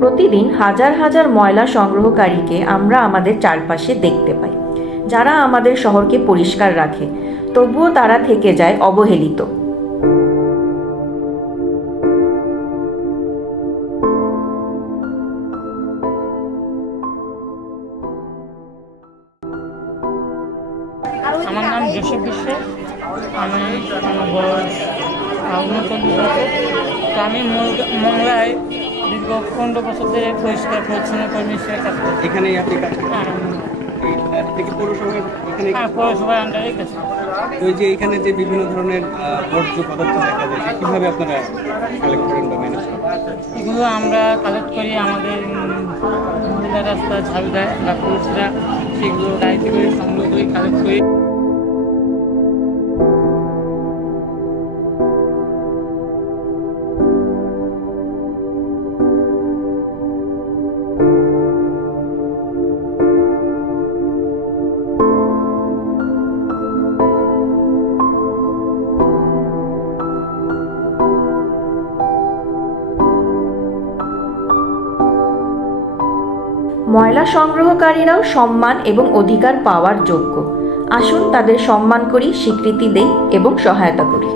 প্রতিদিন হাজার হাজার ময়লা সংগ্রহকারীকে আমরা আমাদের চারপাশে দেখতে পাই, যারা আমাদের শহরকে পরিষ্কার রাখে, তবুও তারা থেকে যায় অবহেলিত। আমার নাম জোসেফ বিশ্বাস। আমি বয়স 39 বছর। তো আমি মংলায় দীর্ঘ 15 বছর ধরে পরিষ্কার পরিচ্ছন্ন কর্মী হিসেবে কাজ করি। এখানেই আপনি কাজ করেন? পৌরসভার আন্ডারে কাজ করি। ওই যে এখানে যে বিভিন্ন ধরনের বর্জ্য পদার্থ দেখা যায়, কীভাবে আপনারা কালেক্ট করেন বা ম্যানেজ করেন? এগুলো আমরা কালেক্ট করি, আমাদের মহিলা রাস্তা ঝাড়ু দেয় বা পুরুষরা সেগুলো গাড়িতে করে সংগ্রহ করি, কালেক্ট করি। ময়লা সংগ্রহকারীরাও সম্মান এবং অধিকার পাওয়ার যোগ্য। আসুন তাদের সম্মান করি, স্বীকৃতি দেই এবং সহায়তা করি।